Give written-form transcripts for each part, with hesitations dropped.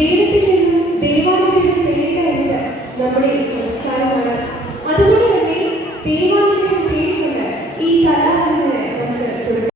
ദൈവത്തിൽ നിന്നും ദൈവാനുഗ്രഹം നേടുക എന്നത് നമ്മുടെ സംസ്കാരമാണ്. അതുകൊണ്ട് തന്നെ ദൈവാനുഗ്രഹം തേടിക്കൊണ്ട് ഈ കലാകാരന് നമുക്ക് തുടങ്ങാം.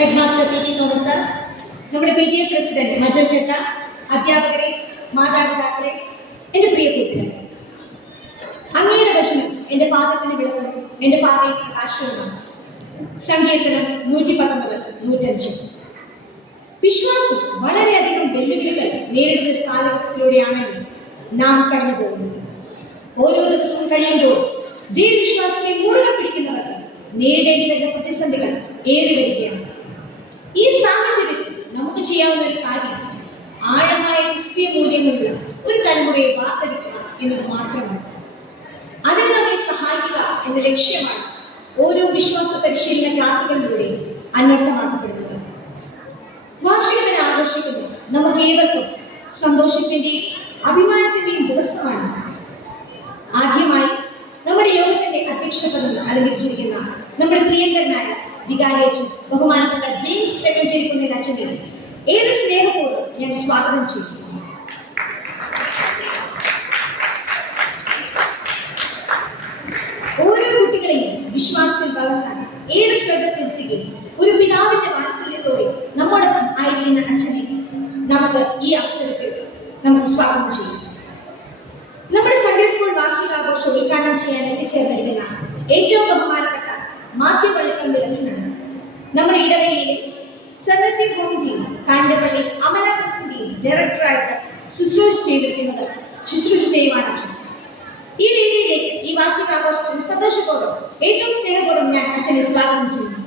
Headmaster P T Thomas sir, നമ്മുടെ P T A president Majo ചേട്ട, അധ്യാപകരെ, മാതാപിതാക്കളെ, എൻ്റെ പ്രിയ കൂട്ടുകാരെ, അങ്ങയുടെ വചനം എൻ്റെ പാദത്തിന് വിളക്കും എൻ്റെ പാതയിൽ പ്രകാശവുമാണ്. സങ്കീർത്തനം 119:105. വിശ്വാസം വളരെയധികം വെല്ലുവിളികൾ നേരിടുന്ന ഒരു കാലഘട്ടത്തിലൂടെയാണല്ലോ നാം കടന്നു പോകുന്നത്. ഓരോ ദിവസവും കഴിയുമ്പോൾ ദൈവവിശ്വാസത്തെ മുറുകെ പിടിക്കുന്നവർക്ക് നേരിടേണ്ടി വരുന്ന പ്രതിസന്ധികൾ ഏറി വരികയാണ്. ഈ സാഹചര്യത്തിൽ നമുക്ക് ചെയ്യാവുന്ന ഒരു കാര്യം ആഴമായ ക്രിസ്തീയ മൂല്യങ്ങളുള്ള ഒരു തലമുറയെ വാർത്തെടുക്കുക എന്നത് മാത്രമാണ്. അതിന് നമ്മെ സഹായിക്കുക എന്ന ലക്ഷ്യമാണ് ഓരോ വിശ്വാസ പരിശീലന ക്ലാസുകളിലൂടെ അന്വർത്ഥമാക്കപ്പെടുന്നത്. വാർഷിക ദിനം ആഘോഷിക്കുന്നു നമുക്ക് ഏവർക്കും സന്തോഷത്തിന്റെയും അഭിമാനത്തിന്റെയും ദിവസമാണ്. ആദ്യമായി നമ്മുടെ യോഗത്തിന്റെ അധ്യക്ഷ പദം അലങ്കരിച്ചിരിക്കുന്ന നമ്മുടെ പ്രിയങ്കരനായ വികാരിയച്ഛൻ ബഹുമാനപ്പെട്ട ജെയിംസ് തെക്കഞ്ചേരി കുന്നേൽ അച്ഛനെ ഏറെ സ്നേഹപൂർവ്വം ഞാൻ സ്വാഗതം ചെയ്യുന്നു. ഓരോ കുട്ടികളെയും വിശ്വാസത്തിൽ വളർത്താൻ ഏറെ ശ്രദ്ധ ചെലുത്തുകയും ഒരു പിതാവിന്റെ വാത്സല്യത്തോടെ നമ്മോടൊപ്പം ആയിരിക്കുന്ന അച്ഛനെ നമുക്ക് ഈ അവസരത്തിൽ നമുക്ക് സ്വാഗതം ചെയ്യാം. നമ്മുടെ സൺഡേ സ്കൂൾ വാർഷികാഘോഷം ഉദ്ഘാടനം ചെയ്യാൻ എത്തിച്ചേർന്നിരിക്കുന്ന ഏറ്റവും ബഹുമാനപ്പെട്ട മാത്യു പള്ളിപ്പറമ്പിൽ അച്ഛനാണ്. നമ്മുടെ ഇടവകയിലെ സെക്രട്ടറി ഹോമിന്റെയും കാഞ്ഞിരപ്പള്ളി അമല പ്രസിന്റെയും ഡയറക്ടറായിട്ട് ശുശ്രൂഷ ചെയ്യുവാണ് അച്ഛൻ. ഈ വേദിയിലേക്ക് ഈ വാർഷികാഘോഷത്തിന് സന്തോഷപൂർവ്വം ഏറ്റവും സ്നേഹപൂർവ്വം ഞാൻ അച്ഛനെ സ്വാഗതം ചെയ്യുന്നു.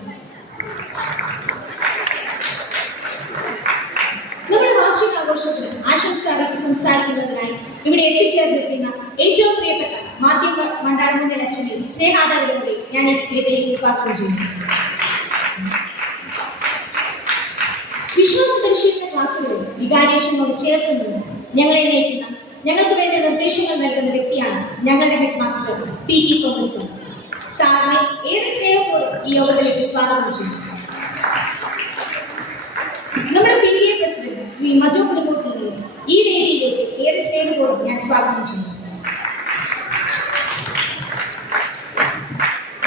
നമ്മുടെ വാർഷികാഘോഷത്തിന് ആശംസ അറിയിച്ച് സംസാരിക്കുന്നതിനായി ഇവിടെ എത്തിച്ചേർന്നിരിക്കുന്ന ഏറ്റവും പ്രിയപ്പെട്ട മാധ്യമ മണ്ഡലങ്ങളുടെ അച്ഛനെ സ്നേഹാദരവോടെ ഞാൻ ഈ വേദിയിലേക്ക് സ്വാഗതം ചെയ്യുന്നു. വിശ്വാസ പരിശീലന ക്ലാസ്സുകളിൽ വികാരിയേഷനോട് ചേർത്ത് നിന്ന് ഞങ്ങളെ നയിക്കുന്ന, ഞങ്ങൾക്ക് വേണ്ട നിർദ്ദേശങ്ങൾ നൽകുന്ന വ്യക്തിയാണ് ഞങ്ങളുടെ ഹെഡ് മാസ്റ്റർ PT തോമസ്. സാറിനെ ഏറെ സ്നേഹപൂർവ്വം ഈ യോഗത്തിലേക്ക് സ്വാഗതം ചെയ്യുന്നു. നമ്മുടെ PTA പ്രസിഡന്റ് ശ്രീ മജു പുളിമൂട്ടിനെയും ഈ വേദിയിലേക്ക് ഏറെ സ്നേഹപൂർവ്വം ഞാൻ സ്വാഗതം ചെയ്യുന്നു.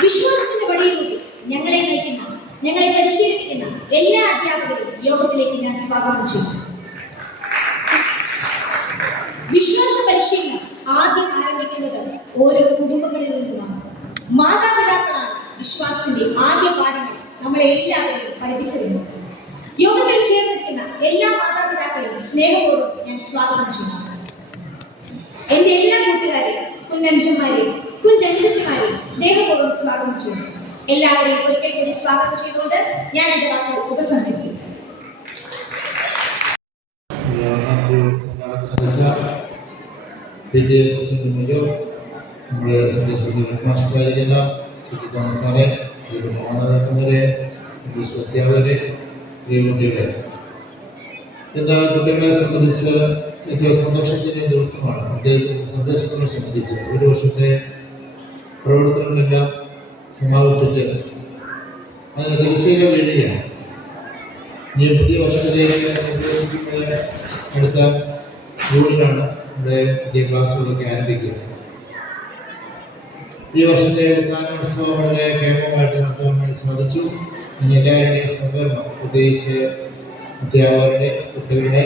വിശ്വാസത്തിന്റെ വഴിയിലൂടെ ഞങ്ങളെ നയിക്കുന്ന, ഞങ്ങളെ പരിശീലിപ്പിക്കുന്ന എല്ലാ അധ്യാപകരെയും യോഗത്തിലേക്ക് ഞാൻ സ്വാഗതം ചെയ്യുന്നു. വിശ്വാസ പരിശീലനം ആദ്യം ആരംഭിക്കുന്നത് ഓരോ കുടുംബങ്ങളിൽ നിന്നുമാണ്. മാതാപിതാക്കളാണ് വിശ്വാസത്തിന്റെ ആദ്യ പാഠങ്ങൾ നമ്മളെ എല്ലാവരെയും പഠിപ്പിച്ചിരുന്നു. യോഗത്തിൽ ചേർന്നിരിക്കുന്ന എല്ലാ മാതാപിതാക്കളെയും സ്നേഹപൂർവ്വം ഞാൻ സ്വാഗതം ചെയ്യുന്നു. എന്റെ എല്ലാ കൂട്ടുകാരെയും, കുഞ്ഞനുജന്മാരെയും കുഞ്ചനുജന്മാരെയും സ്നേഹപൂർവ്വം സ്വാഗതം ചെയ്യുന്നു. എല്ലാവരെയും ഒരിക്കൽ കൂടി സ്വാഗതം ചെയ്തുകൊണ്ട് ഞാൻ എന്റെ വാക്കുകൾ ഉപസംഹരിക്കുന്നു. നമ്മുടെ മാസ്റ്ററായിരിക്കുന്ന തോമസ് സാറെ, മാതാപിതാക്കളെ, അധ്യാപകരെ, കുട്ടികളെ, എന്നാൽ കുട്ടികളെ സംബന്ധിച്ച് ഏറ്റവും സന്തോഷത്തിന്റെ ദിവസമാണ്. പ്രത്യേകിച്ച് സന്ദേശങ്ങളെ സംബന്ധിച്ച് ഒരു വർഷത്തെ പ്രവർത്തനങ്ങളെല്ലാം സമാപിപ്പിച്ച് അതിന് തിരശ്ശീല വീഴുകയാണ്. ഇനി പുതിയ വർഷത്തിലേക്ക് അടുത്ത ജൂണിലാണ് ഇവിടെ പുതിയ ക്ലാസ്സുകളൊക്കെ ആരംഭിക്കുക. ഈ വർഷത്തെ ഉദ്ഘാടനോത്സവം വളരെ കേമമായിട്ട് നടത്താൻ സാധിച്ചു. ഇനി എല്ലാവരുടെയും സഹകരണം, പ്രത്യേകിച്ച് അധ്യാപകരുടെ, കുട്ടികളുടെ,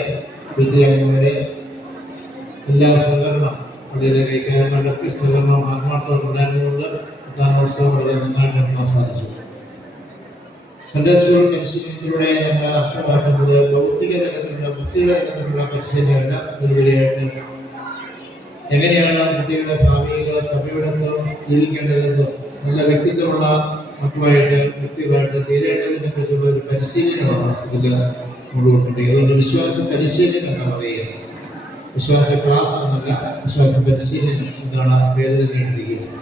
വിദ്യാർത്ഥികളുടെ എല്ലാ സഹകരണം, പള്ളിയിലെ കൈക്കാരന്മാരുടെ സഹകരണം ആത്മാർത്ഥം ഉണ്ടായിരുന്നുകൊണ്ട് ഉദ്ഘാടനോത്സവം വളരെ നന്നായിട്ട് നടത്താൻ സാധിച്ചു. സൺഡേ സ്കൂൾ പരിശീലനത്തിലൂടെ നമ്മൾ അർത്ഥമാക്കുന്നത് ഭൗതിക തലത്തിലുള്ള, ബുദ്ധിയുടെ തലത്തിലുള്ള പരിശീലനമല്ല, അതിലുപരിയായിട്ട് എങ്ങനെയാണ് കുട്ടികളുടെ ഭാവിയിൽ സഭയോടൊപ്പം ജീവിക്കേണ്ടതെന്നും നല്ല വ്യക്തിത്വമുള്ള വ്യക്തികളായിട്ട് തീരേണ്ടതിനെ കുറിച്ചുള്ള ഒരു പരിശീലനമാണ് വാസ്തവത്തിൽ മുഴുവൻ. അതുകൊണ്ട് വിശ്വാസ പരിശീലനം എന്നാണ് പറയുക. വിശ്വാസ ക്ലാസ് എന്നല്ല, വിശ്വാസ പരിശീലനം എന്നാണ് പേര് തന്നെ ഇട്ടിരിക്കുന്നത്.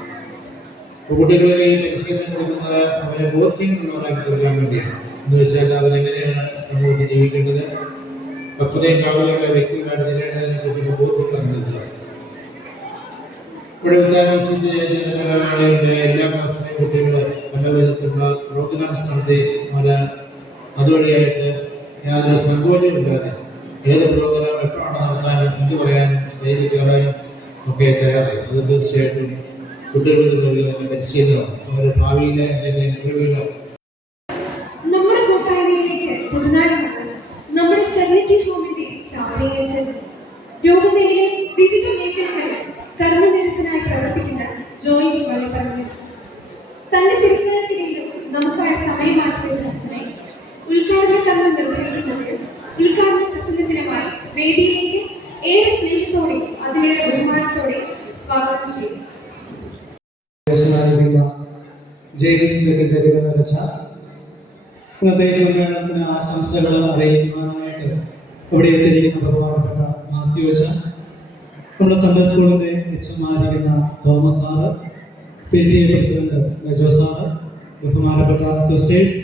കുട്ടികളെ ഈ പരിശീലനം കൊടുക്കുന്നത് അവരെ ബോധ്യങ്ങളുള്ളവരാക്കി തീർക്കാൻ വേണ്ടിയാണ്. എന്ന് വെച്ചാൽ അവരെങ്ങനെയാണ് സമൂഹത്തിൽ ജീവിക്കേണ്ടത്, പക്വതയും കാവലുള്ള വ്യക്തികളായിട്ട് തീരേണ്ടതിനെ കുറിച്ചുള്ള ബോധ്യങ്ങൾ നൽകുക. ഇവിടെ ഉദ്ഘാടനോത്സവത്തിന്റെ എല്ലാ ക്ലാസ്സിലെയും കുട്ടികൾ പല വിധത്തിലുള്ള പ്രോഗ്രാംസ് നടത്തി അവര് അതുവഴിയായിട്ട് യാതൊരു സങ്കോചമില്ലാതെ ഏത് പ്രോഗ്രാം എപ്പോഴാണ് നടത്താനും എന്ത് പറയാനും സ്റ്റേജിൽ കയറാനും ഒക്കെ തയ്യാറായി. അത് തീർച്ചയായിട്ടും കുട്ടികൾക്ക് നൽകുന്ന പരിശീലനമാണ്. അവരുടെ ഭാവിയിലെ ഇന്റർവ്യൂവിലോ നമ്മുടെ കൂട്ടായ്മയിലേക്ക് പുതുനാൾ നമ്മുടെ സെക്രട്ടറി ഹോമിന്റെ രൂപതയിലെ വിവിധ മേഖലകളിൽ കർമ്മനിരതനായി പ്രവർത്തിക്കുന്ന ജോയ്സ് പള്ളിപ്പറമ്പിൽ തന്റെ തിരുക്കൾക്കിടയിലും നമുക്കായി സമയം മാറ്റിവെച്ച അച്ഛനെ ഉദ്ഘാടന കർമ്മം നിർവഹിക്കുന്നത് ഉദ്ഘാടന പ്രസംഗത്തിനുമായി വേദിയിലേക്ക് ഏറെ സ്നേഹത്തോടെ അതിലേറെ ബഹുമാനത്തോടെ സ്വാഗതം ചെയ്തു. ഇന്നത്തെ സമ്മേളനത്തിന് ആശംസകൾ അറിയിക്കുവാനായിട്ട് ഇവിടെ എത്തിയിരിക്കുന്ന ബഹുമാനപ്പെട്ട മാത്യു അച്ഛൻ, നമ്മുടെ സൺഡേ സ്കൂളിന്റെ അച്ഛന്മാരിക്കുന്ന Thomas sir, PTA president Mejo sir, ബഹുമാനപ്പെട്ട സിസ്റ്റേഴ്സ്,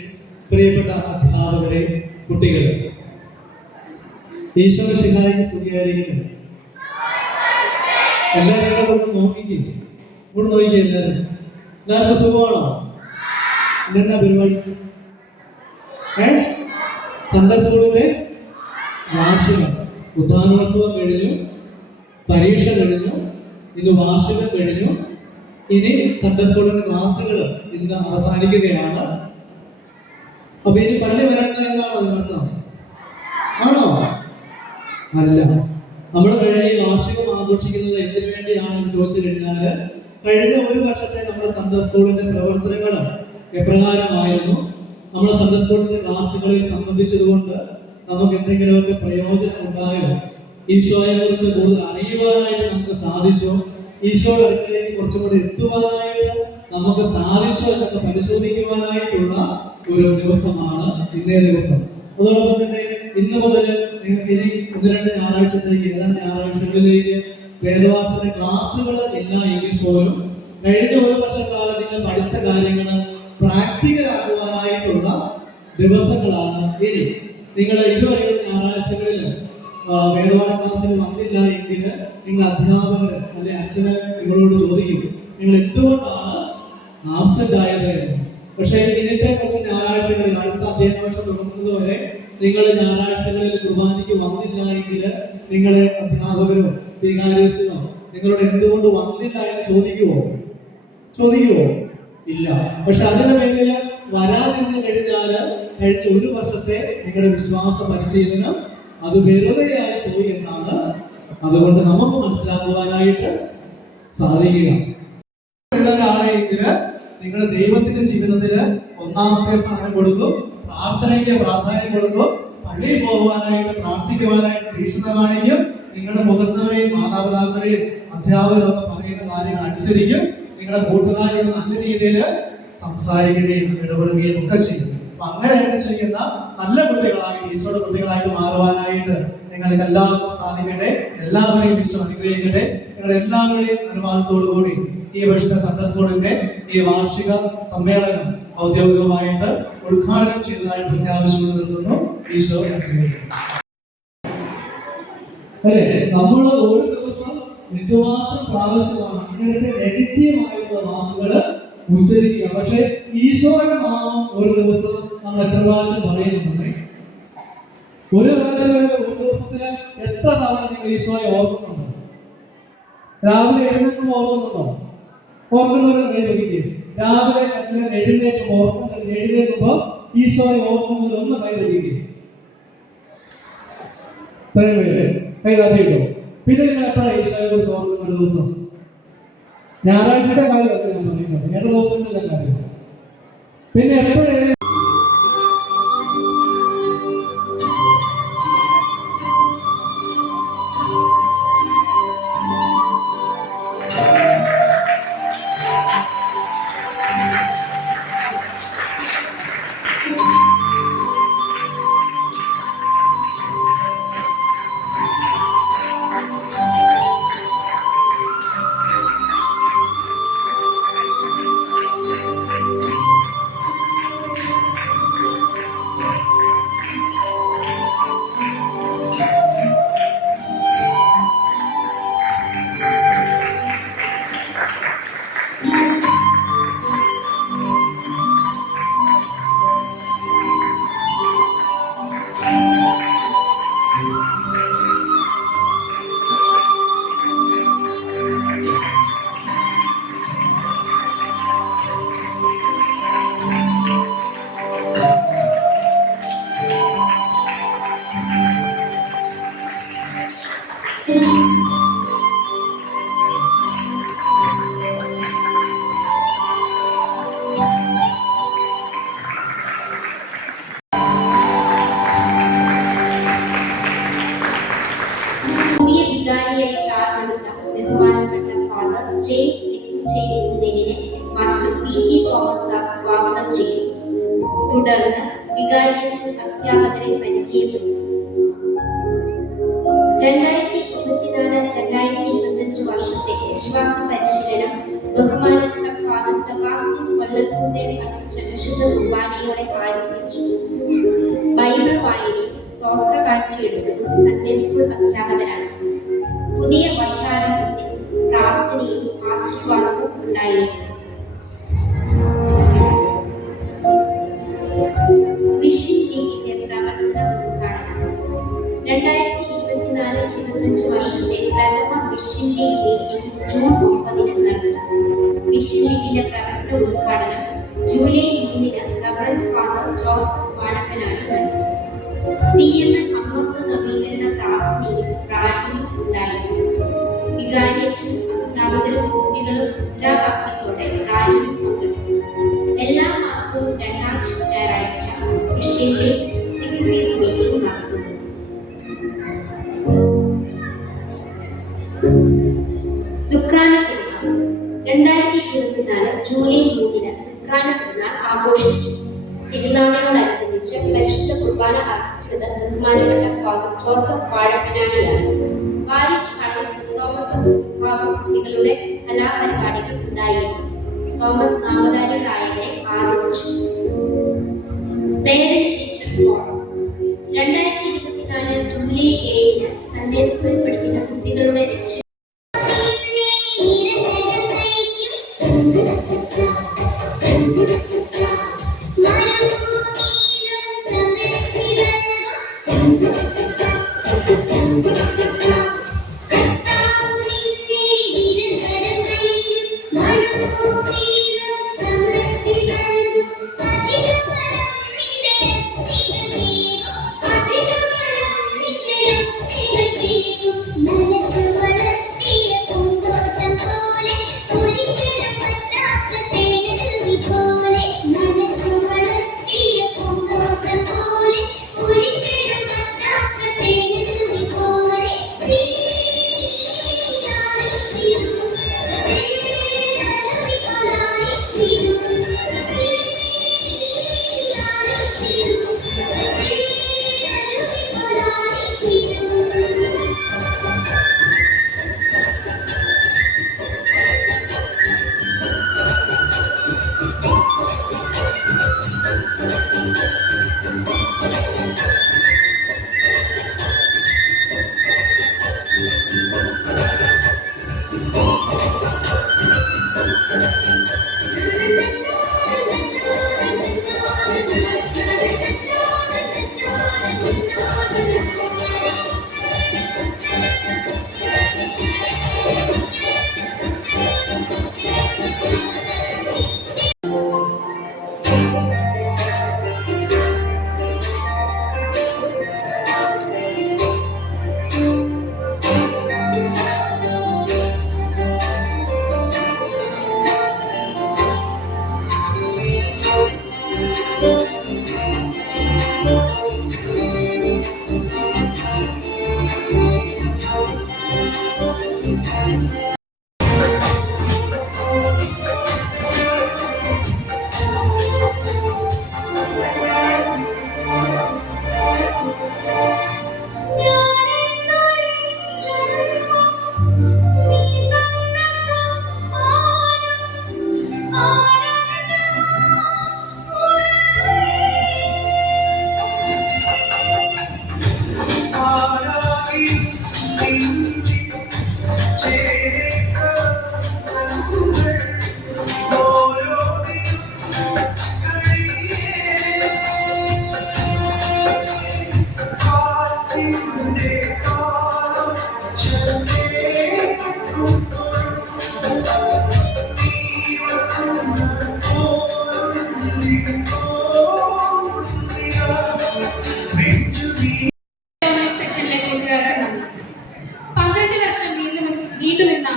പ്രിയപ്പെട്ട അധ്യാപകരെ, കുട്ടികളെ, ഈശോ ശിഹായിക്ക് സ്തുതിയായിരിക്കുന്നു. എല്ലാവരും ഒന്ന് നോക്കിക്കേ, ഇവിടെ നോക്കിക്കേ. എല്ലാവർക്കും സുഖമാണോ? ഇതെന്നാ പരിപാടി? സൺഡേ സ്കൂളിന്റെ വാർഷികം ഉദ്യാനോത്സവം കഴിഞ്ഞു, പരീക്ഷ കഴിഞ്ഞു, ഇന്ന് വാർഷികം കഴിഞ്ഞു. ഇനി സൺഡേ സ്കൂളിന്റെ ക്ലാസ്സുകൾ ഇന്ന് അവസാനിക്കുകയാണ്. അപ്പൊ ഇനി പള്ളി വരേണ്ട എന്നാണോ അതിനർത്ഥം? ആണോ? അല്ല. നമ്മൾ കഴിഞ്ഞ ഈ വാർഷികം ആഘോഷിക്കുന്നത് എന്തിനു വേണ്ടിയാണെന്ന് ചോദിച്ചു കഴിഞ്ഞാൽ, കഴിഞ്ഞ ഒരു വർഷത്തെ നമ്മുടെ സൺഡേ സ്കൂളിന്റെ പ്രവർത്തനങ്ങൾ എപ്രകാരമായിരുന്നു, നമ്മുടെ സൺഡേ സ്കൂളിന്റെ ക്ലാസ്സുകളിൽ സംബന്ധിച്ചതുകൊണ്ട് നമുക്ക് എന്തെങ്കിലുമൊക്കെ പ്രയോജനം ഉണ്ടായോ, ഈശോയെ കുറിച്ച് കൂടുതൽ അറിയുവാനായിട്ട് നമുക്ക് സാധിച്ചോ, ഈശോയുടെ അടുക്കിലേക്ക് കുറച്ചും കൂടി എത്തുവാനായിട്ട് നമുക്ക് സാധിച്ചോ എന്നൊക്കെ പരിശോധിക്കുവാനായിട്ടുള്ള ഒരു ദിവസമാണ് ഇന്നേ ദിവസം. അതോടൊപ്പം തന്നെ ഇന്ന് മുതൽ ഇനി 1-2 ഞായറാഴ്ചത്തേക്ക്, ഏതാണ്ട് ഞായറാഴ്ചകളിലേക്ക് വേദവാർത്തയുടെ ക്ലാസ്സുകൾ ഇല്ല എങ്കിൽ പോലും കഴിഞ്ഞ ഒരു വർഷക്കാലം നിങ്ങൾ പഠിച്ച കാര്യങ്ങൾ പ്രാക്ടിക്കൽ ആക്കുവാനായിട്ടുള്ള ദിവസങ്ങളാണ് ഇനി. നിങ്ങൾ ഇതുവരെയുള്ള ഞായറാഴ്ചകളിൽ വേദപാഠ ക്ലാസ്സിൽ വന്നില്ല എങ്കിൽ നിങ്ങൾ അധ്യാപകർ അല്ലെ അച്ഛന് നിങ്ങളോട് ചോദിക്കും, നിങ്ങൾ എന്തുകൊണ്ടാണ് ആബ്സെന്റ് ആയത് എന്ന്. പക്ഷേ ഇന്നത്തെ കുറച്ച് ഞായറാഴ്ചകളിൽ, അടുത്ത അധ്യയന വർഷം തുടങ്ങുന്നത് വരെ നിങ്ങൾ ഞായറാഴ്ചകളിൽ കുർബാനയ്ക്ക് വന്നില്ല എങ്കിൽ നിങ്ങളെ അധ്യാപകരോ വികാരിച്ചോ നിങ്ങളോട് എന്തുകൊണ്ട് വന്നില്ല എന്ന് ചോദിക്കുവോ? ഇല്ല. പക്ഷെ അതിന്റെ മേലിൽ വരാതിരുന്നു കഴിഞ്ഞാൽ കഴിഞ്ഞ ഒരു വർഷത്തെ നിങ്ങളുടെ വിശ്വാസ പരിശീലനം അത് വെറുതെയായി പോയി എന്നാണ് അതുകൊണ്ട് നമുക്ക് മനസ്സിലാക്കുവാനായിട്ട് സാധിക്കുക. ഒരാളെങ്കിൽ നിങ്ങൾ ദൈവത്തിന്റെ ജീവിതത്തില് ഒന്നാമത്തെ സ്ഥാനം കൊടുക്കും, പ്രാർത്ഥനയ്ക്ക് പ്രാധാന്യം കൊടുക്കും, പള്ളിയിൽ പോകുവാനായിട്ട് പ്രാർത്ഥിക്കുവാനായിട്ട് തീക്ഷ്ണത കാണിക്കും, നിങ്ങളുടെ മുതിർന്നവരെയും മാതാപിതാക്കളെയും അധ്യാപകരും ഒക്കെ പറയുന്ന കാര്യങ്ങൾ അനുസരിക്കും, നിങ്ങളുടെ കൂട്ടുകാരോട് നല്ല രീതിയിൽ സംസാരിക്കുകയും ഇടപെടുകയും ഒക്കെ ചെയ്യും. അപ്പൊ അങ്ങനെയൊക്കെ ചെയ്യുന്ന നല്ല കുട്ടികളായിട്ട്, ഈശോയുടെ കുട്ടികളായിട്ട് മാറുവാനായിട്ട് നിങ്ങൾക്ക് എല്ലാവർക്കും സാധിക്കട്ടെ. എല്ലാവരെയും ഈശോ അനുഗ്രഹിക്കട്ടെ. നിങ്ങളുടെ എല്ലാവരുടെയും അനുവാദത്തോടു കൂടി ഈ വർഷത്തെ സൺഡേ സ്കൂളിന്റെ ഈ വാർഷിക സമ്മേളനം ഔദ്യോഗികമായിട്ട് ഉദ്ഘാടനം ചെയ്തതായിട്ട് പ്രഖ്യാപിച്ചുകൊണ്ട് നിർത്തുന്നു. ഈശോ അനുഗ്രഹിക്കട്ടെ. അല്ലെ, നമ്മൾ ഒരു ദിവസം എന്തുമാത്രം പ്രാവശ്യമാണ് ഇങ്ങനത്തെ നെഗറ്റീവായിട്ടുള്ള വാക്കുകൾ ഉച്ചരിക്കുക. പക്ഷെ ഈശോയുടെ നാമം ഒരു ദിവസം നമ്മൾ എത്ര പ്രാവശ്യം പറയുന്നുണ്ട്? ഒരു ദിവസത്തിന് എത്ര തവണ നിങ്ങൾ ഈശോയെ ഓർക്കുന്നുണ്ടോ? രാവിലെ എഴുന്നേൽക്കുമ്പോൾ ഓർക്കുന്നുണ്ടോ? ഓർക്കുന്നവരെ കൈ വയ്ക്കുക. രാവിലെ എഴുന്നേൽക്കുമ്പോ ഈശോയെ ഓർക്കുന്നത് ഒന്ന് കൈ വയ്ക്കുക. കൈ താത്തിയിട്ടോ? പിന്നെ നിങ്ങൾ എത്ര ഈശോയെ കുറിച്ച് ഓർക്കുന്ന ഒരു ദിവസം? ഞായറാഴ്ചത്തെ കാര്യമൊക്കെ ഞാൻ പറയുന്നത്, 7 ദിവസത്തിന്റെ കാര്യം. പിന്നെ എപ്പോഴും ബഹുമാനപ്പെട്ട father James master PT. Thomas sir സ്വാഗതം ചെയ്യും. തുടർന്ന് വികാരിയച്ഛൻ അധ്യാപകരെ പരിചയപ്പെടുത്തും. 2024-2025 വർഷത്തെ വിശ്വാസ പരിശീലനം ബഹുമാനപ്പെട്ട ഫാദർ സെബാസ്റ്റ്യൻ കൊല്ലത്തൂരിൽ അർപ്പിച്ച വിശുദ്ധ കുർബാനയോടെ ആരംഭിച്ചു. ബൈബിൾ വായനയും സ്തോത്ര കാഴ്ചയെടുത്തതും സൺഡേ സ്കൂൾ അധ്യാപകരാണ്. പുതിയ വർഷാരംഭത്തിൽ പ്രാർത്ഥനയും ആശീർവാദവും ഉണ്ടായിരുന്നു. വിഷൻ ലീഗിന്റെ പ്രവർത്തന ഉദ്ഘാടനം ഉദ്ഘാടനം ജൂലൈ 3-ന് റവറൻഡ് ഫാദർ ജോസഫ് വാഴപ്പനാണ് നടത്തി. CMN അംഗത്വ നവീകരണ പ്രാർത്ഥനയും റാലിയും ഉണ്ടായിരുന്നു. വികാരിയച്ചും അധ്യാപകരും കുട്ടികളും മുദ്രാവാക്യത്തോടെ റാലിയിൽ പങ്കെടുത്തു. എല്ലാ മാസവും 2-ാം ഞായറാഴ്ച വിഷയത്തെ എക്സിക്യൂട്ടീവ് മീറ്റിംഗ് നടത്തുന്നു. ദുഃഖാന തിരുനാൾ 2024 ജൂലൈ 3-ന് ദുഃഖാന തിരുനാൾ ആഘോഷിച്ചു. തിരുനാളിനോടനുബന്ധിച്ച് പരിശുദ്ധ കുർബാന അർപ്പിച്ചത് ബഹുമാനപ്പെട്ട ഫാദർ ജോസഫ് വാഴപ്പനാടിയാണ്. പാരിഷ് ഹാളിൽ സെന്റ് തോമസ് വിഭാഗം കുട്ടികളുടെ കലാപരിപാടികൾ ഉണ്ടായിരുന്നു. തോമസ് നാമധാരികളായവരെ ആദരിച്ചു. പേരന്റ് ടീച്ചർ ഫോറം 2024 ജൂലൈ 7-ന് സൺഡേ സ്കൂളിൽ പഠിക്കുന്ന കുട്ടികളുടെ രക്ഷ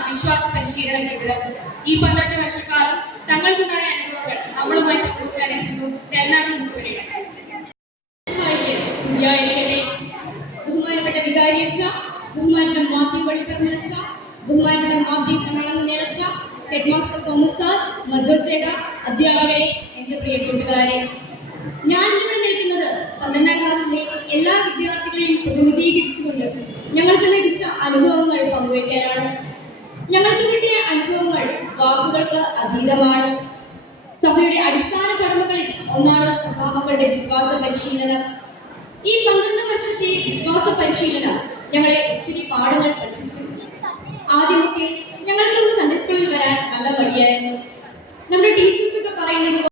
വിശ്വാസ പരിശീലന ജീവിതം. ഈ 12 വർഷക്കാലം തങ്ങൾക്കുണ്ടായ അനുഭവങ്ങൾ നമ്മളുമായി പങ്കുവയ്ക്കാൻ എത്തുന്നു നെൽനാട് മുത്തുവരികൾ. ബഹുമാനപ്പെട്ട വികാരിയച്ഛ, ബഹുമാനപ്പെട്ട മാത്യു വഴിക്കർമ്മച്ച, ബഹുമാനപ്പെട്ട മാത്യു കണ്ണളങ്ങനേച്ച, headmaster Thomas sir, Majo ചേക, അധ്യാപകരെ, എന്റെ പ്രിയ കൂട്ടുകാരെ, ഞാൻ ഇവിടെ നിൽക്കുന്നത് 12ാം ക്ലാസ്സിലെ എല്ലാ വിദ്യാർത്ഥികളെയും പ്രതിനിധീകരിച്ചുകൊണ്ട് ഞങ്ങൾക്ക് ലഭിച്ച അനുഭവങ്ങൾ പങ്കുവയ്ക്കാനാണ്. ഞങ്ങൾക്ക് കിട്ടിയ അനുഭവങ്ങൾ വാക്കുകൾക്ക് അതീതമാണ്. സഭയുടെ അടിസ്ഥാന കടമകളിൽ ഒന്നാണ് സഭാമക്കളുടെ വിശ്വാസ പരിശീലനം. ഈ 12 വർഷത്തെ വിശ്വാസ പരിശീലനം ഞങ്ങളെ ഒത്തിരി പാഠങ്ങൾ പഠിപ്പിച്ചു. ആദ്യമൊക്കെ ഞങ്ങൾക്ക് സൺഡേ സ്കൂളിൽ വരാൻ നല്ല മടിയായിരുന്നു. നമ്മുടെ ടീച്ചേഴ്സ് ഒക്കെ പറയുന്നത്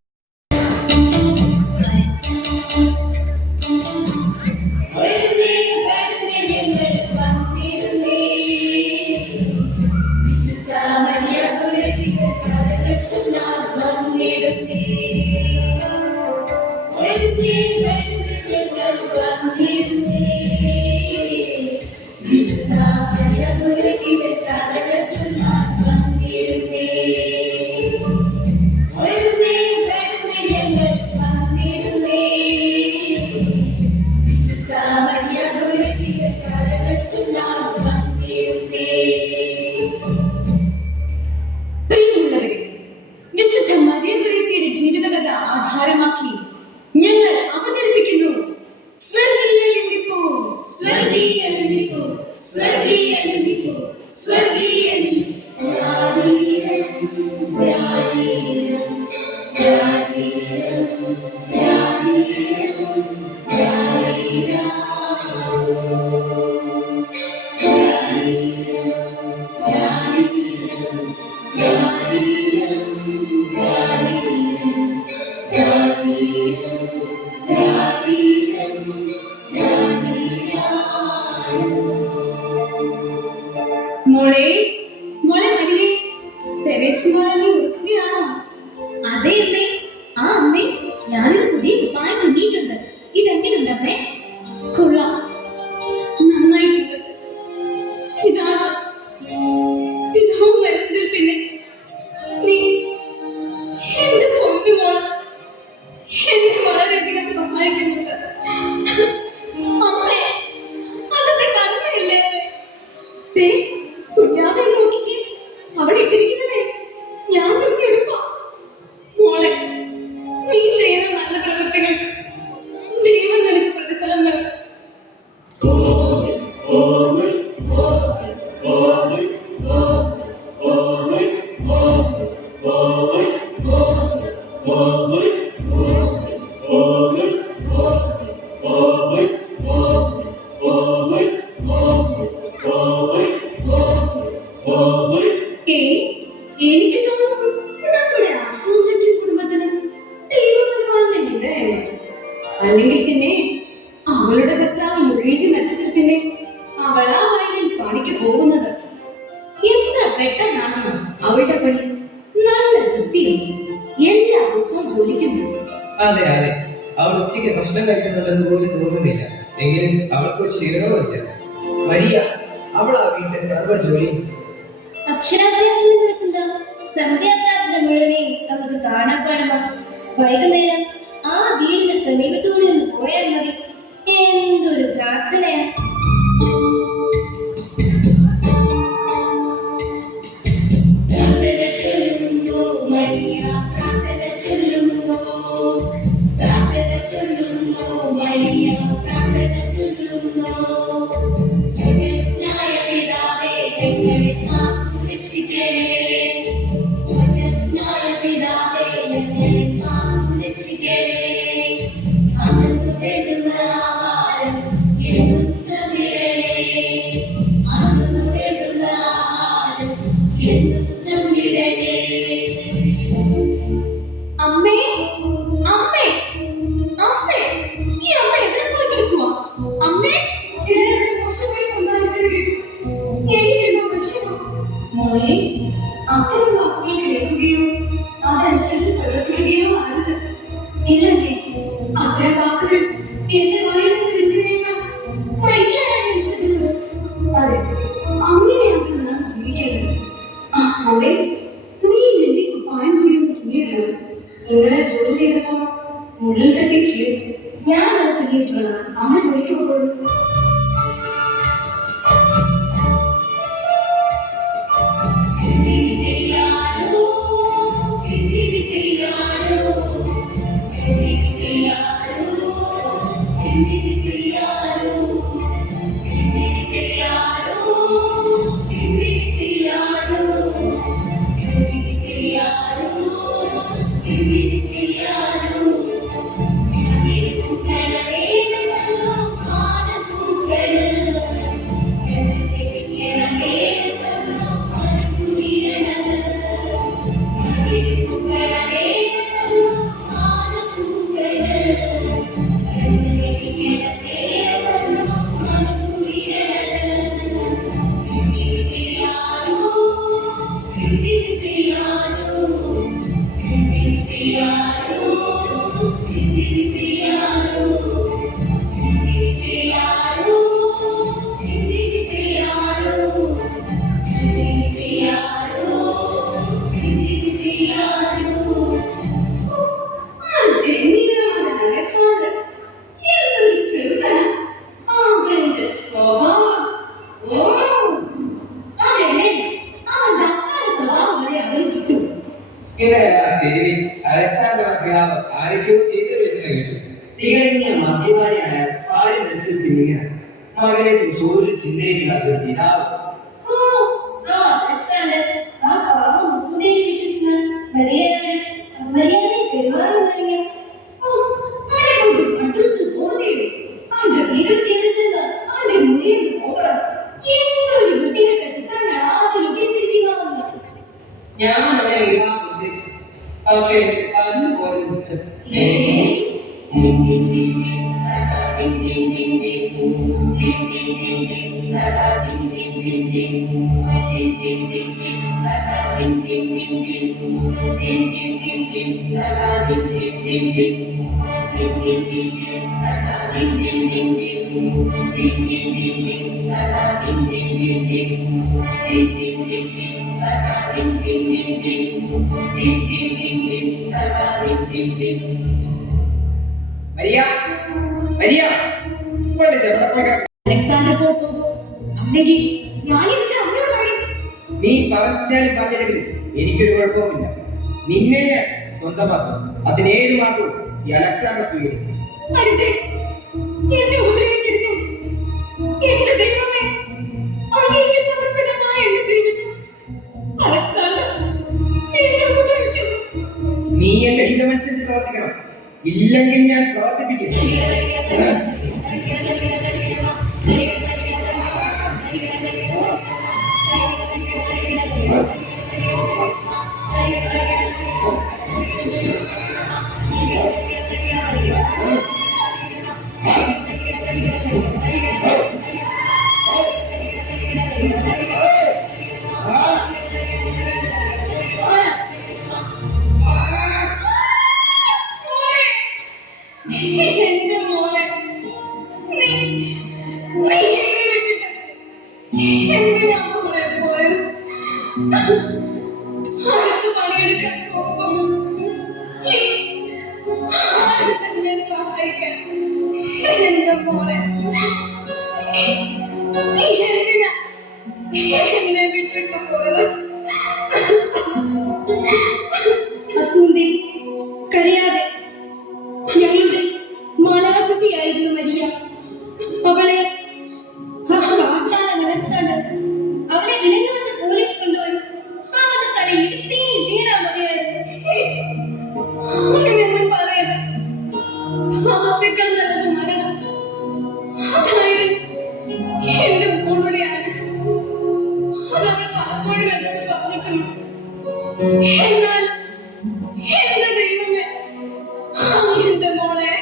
Mary, പ്രിയമുള്ളവരെ, വിശുദ്ധ മറിയകുര്യത്തിയുടെ ജീവിതകഥ ആധാരമാക്കി ഞങ്ങൾ അവതരിപ്പിക്കുന്നു സ്വർഗീയ ലിംഗിപ്പൂ, സ്വർഗീയ ലിംഗിപ്പൂ, സ്വർഗീയ ലിംഗിപ്പൂ, സ്വർഗീയ ലിംഗിപ്പൂ. രാരീരം, രാരീരം, രാരീരം, രാരീരം, രാരീരം. മോളെ, മോളെ മരിയേ, തെരേസ് മോളെ നീ ഓർക്കുകയാണോ? അതെ അമ്മേ. ആ അമ്മേ, ഞാനൊരു പുതിയ കുപ്പായ തുന്നിയിട്ടുണ്ട്. ഇതെങ്ങനെയുണ്ട് അമ്മേ? കൊള്ളാം, നന്നായിട്ടുണ്ട്. ഇതാണ് പിതാവ് മരിച്ചതിൽ പിന്നെ നീ എന്റെ പൊന്നു മോള് എന്നെ വളരെയധികം സഹായിക്കുന്നുണ്ട്. അമ്മേ, അതൊക്കെ കടമയല്ലേ? ദേ, കുഞ്ഞാവെ നോക്കിക്കേ, അവിടെ ഇട്ടിരിക്കുന്നതേ ഞാൻ തുന്നിയെടുപ്പാ. മോളെ, നീ ചെയ്യുന്ന നല്ല പ്രവൃത്തികൾക്ക് ദൈവം നിനക്ക് പ്രതിഫലം നൽകും. എനിക്ക് തോന്നുന്നു നമ്മുടെ അസൂയത്തിൽ കുടുംബത്തിന് ദൈവപരിപാലനം ഇടയല്ല. അല്ലെങ്കിൽ പിന്നെ അവളുടെ ഭർത്താവ് ലൂയിജി മരിച്ചതിൽ പിന്നെ അവൾ ആ വയലിൽ പണിക്ക് പോകുന്നത്. എത്ര പെട്ടെന്നാണെന്നോ അവളുടെ പണി. നല്ല വൃത്തിയും എല്ലാ ദിവസവും ജോലിക്കും പോകും. അതെ അതെ, അവൾ ഉച്ചയ്ക്ക് ഭക്ഷണം കഴിക്കുന്നുണ്ടെന്ന് പോലും തോന്നുന്നില്ല. എങ്കിലും അവൾക്കൊരു ക്ഷീണവുമില്ല. മരിയ, അവൾ ആ വീട്ടിലെ സർവ്വ ജോലിയും ചെയ്യും. അക്ഷരാഭ്യാസം എന്ന് വെച്ചെന്താ? സന്ധ്യാപ്രാർത്ഥന മുഴുവനെ അവർക്ക് കാണാപ്പാടമാ. വൈകുന്നേരം ആ വീടിന്റെ സമീപത്തൂടെ ഒന്ന് പോയാൽ മതി. എന്തൊരു പ്രാർത്ഥനയാ. അമ്മേ, അമ്മേ, അമ്മേ, ഈ അമ്മ എവിടെ പോയി കിടക്കുവാ? അമ്മേ, ചിലരുടെ മോശമായി സംസാരിക്കുന്നത് കേട്ടു. എനിക്കെന്തോ വിഷമം. മോളെ, അത്തരം വാക്കുകൾ കേൾക്കുകയോ അതനുസരിച്ച് പ്രവർത്തിക്കുകയോ അരുത്. ഇല്ലല്ലേ, അത്തരം വാക്കുകൾ എന്റെ വായിൽ നിന്ന് വരുന്നതിനേക്കാൾ മരിക്കാനാണ് ഇഷ്ടപ്പെടുന്നത്. അതെ, അങ്ങനെയാണ് നാം ജീവിക്കേണ്ടത്. ആ മോളെ, നീ നിന്റെ കുപ്പായം കൂടി ഒന്ന് തുന്നിയിടണം. ഇന്നലെ ജോലി ചെയ്തപ്പോൾ മുള്ളിൽ തട്ടി കീറി. ഞാൻ അത് തുന്നിയിട്ടുള്ളതാണ്. അമ്മ ജോലിക്ക് പോകുള്ളൂ. ും ജെന്നിയുടെ അലക്സാണ്ടർ എന്തൊരു ചെറുതന. അവന്റെ സ്വഭാവം ഓ അവന്റെ സ്വഭാവം വരെ അവന് കിട്ടും. തെരുവിൽ അലക്സാണ്ടർ പിതാവ് ആരൊക്കെയോ ചെയ്തു വരുന്ന കേട്ടു. തികഞ്ഞ മദ്യപാനിയായ ഭാര്യ മത്സ്യത്തിന് മകനെ ഒരു ചിന്തയില്ലാത്തൊരു പിതാവ്. അലക്സാണ്ടർ ആ പാവം മുസ്ലിം വീട്ടിൽ ചെന്ന് മര്യാദയെ പെരുമാറുന്ന അവന്റെ വീട്ടിൽ കയറി ചെന്ന് അവന്റെ മുറിയിൽ പോകണം. എന്തൊരു ബുദ്ധിമുട്ട ചിത്രമാണ് ആദ്യം ഉപയോഗിച്ചിരിക്കുന്നതെന്ന്. ഞാൻ അവനെ വിവാഹം ഉദ്ദേശിച്ചു. പക്ഷേ അതുപോലെ അലക്സാണ്ടർ അല്ലെങ്കിൽ ഞാനിവിടെ അമ്മയോട് പറയും. നീ പറഞ്ഞാലും പറഞ്ഞില്ലെങ്കിലും എനിക്കൊരു കുഴപ്പവുമില്ല. നിന്നെ ഞാൻ സ്വന്തമാക്കും. അതിനേത് മാർഗവും ഈ അലക്സാണ്ടർ സ്വീകരിക്കും. അരുതേ, എന്നെ ഉപദ്രവിക്കരുത്. എന്റെ ദൈവമേ, അങ്ങേക്ക് സമർപ്പിതമായ എന്റെ ജീവിതം അലക്സാണ്ടർ എന്നെ ഉപദ്രവിക്കുന്നു. നീ എന്റെ ഹിതമനുസരിച്ച് പ്രവർത്തിക്കണം. ഇല്ലെങ്കിൽ ഞാൻ പ്രവർത്തിപ്പിക്കും. എന്റെ മോളെ, നീ എന്നെ വിട്ടിട്ട് എന്തിനാ മോളെ പോയത്? അടുത്ത് പണിയെടുക്കാൻ പോകുമ്പോ ഇനി ആരും തന്നെ സഹായിക്കാൻ. എന്റെ മോളെ, നീ എന്തിനാ എന്നെ വിട്ടിട്ട് പോയത്? അസൂന്തി കരയാതെ. ഞങ്ങളുടെ മാലാകുട്ടിയായിരുന്നു മരിയ. അവളെ അലക്സാണ്ടർ അവനെ വിലങ്ങ് വെച്ച് പോലീസ് കൊണ്ടുപോയി. അവന്റെ തല ഇടുത്തി വീണാ മതിയായിരുന്നു. അങ്ങനെയൊന്നും പറയരുത്. ആദ്യക്കാൾ നല്ലത് മരണം. അതായിരുന്നു എന്റെ മോളുടെ ആഗ്രഹം. അതവൾ പലപ്പോഴും എന്നോട് പറഞ്ഞിട്ടുണ്ട്. എന്നാൽ എന്റെ ദൈവമേ, എന്റെ മോളെ